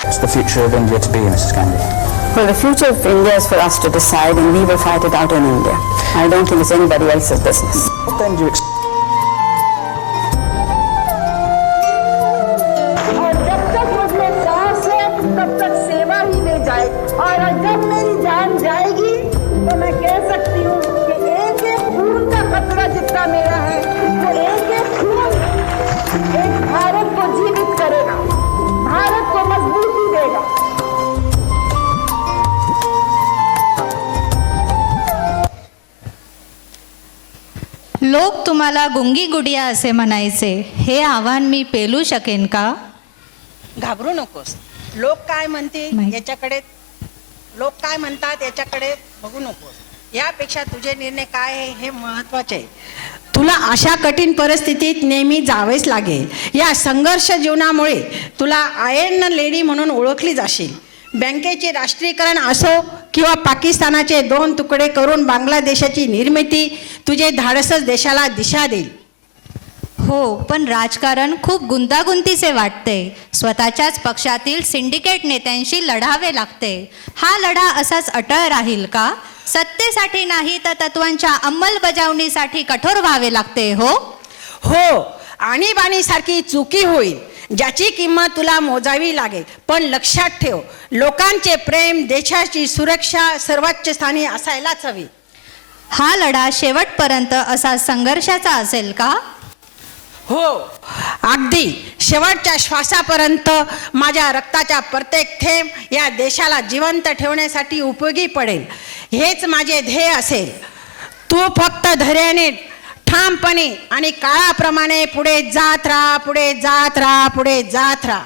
What's the future of India to be, Mrs. Gandhi? Well, the future of India is for us to decide, and we will fight it out in India. I don't think it's anybody else's business. What then do you expect? और जब तक मुझे सांस है तब तक सेवा ही ले जाए, और जब मेरी जान जाएगी तो मैं कह सकती हूँ कि एक एक खून का कतरा जितना मेरा है, वो एक एक खून एक भारत को जीवित करेगा, भारत को मजबूती देगा। लोक तुम्हाला गुंगी गुडिया असे म्हणायचे, हे आव्हान मी पेलू शकेन का? घाबरू नकोस. लोक काय म्हणतील माहित. याच्याकडे, लोक काय म्हणतात याच्याकडे बघू नकोस. यापेक्षा तुझे निर्णय काय आहे हे महत्वाचे आहे. तुला अशा कठीण परिस्थितीत नेहमी जावेच लागेल. या संघर्ष जीवनामुळे तुला आयर्न लेडी म्हणून ओळखली जाशील. बँकेचे राष्ट्रीयकरण असो किंवा पाकिस्तानाचे 2 तुकडे करून बांगलादेशाची निर्मिती, तुझे धाडसच देशाला दिशा देईल. हो, पण राजकारण खूप गुंतागुंतीचे वाटते. स्वतःच्याच पक्षातील सिंडिकेट नेत्यांशी लढावे लागते. हा लढा असाच अटळ राहील का? सत्तेसाठी नाही तर तत्वांच्या अंमलबजावणीसाठी कठोर व्हावे लागते. हो हो, आणीबाणीसारखी चुकी होईल ज्याची किंमत तुला मोजावी लागेल. पण लक्षात ठेव, लोकांचे प्रेम, देशाची सुरक्षा सर्वोच्च स्थानी असायलाच हवी. हा लढा शेवटपर्यंत असा संघर्षाचा असेल का? हो, अगदी शेवटच्या श्वासापर्यंत माझ्या रक्ताचा प्रत्येक थेंब या देशाला जिवंत ठेवण्यासाठी उपयोगी पडेल. हेच माझे ध्येय असेल. तू फक्त धैर्याने, ठामपणे आणि काळाप्रमाणे पुढे जात राहा, पुढे जात राहा, पुढे जात राहा.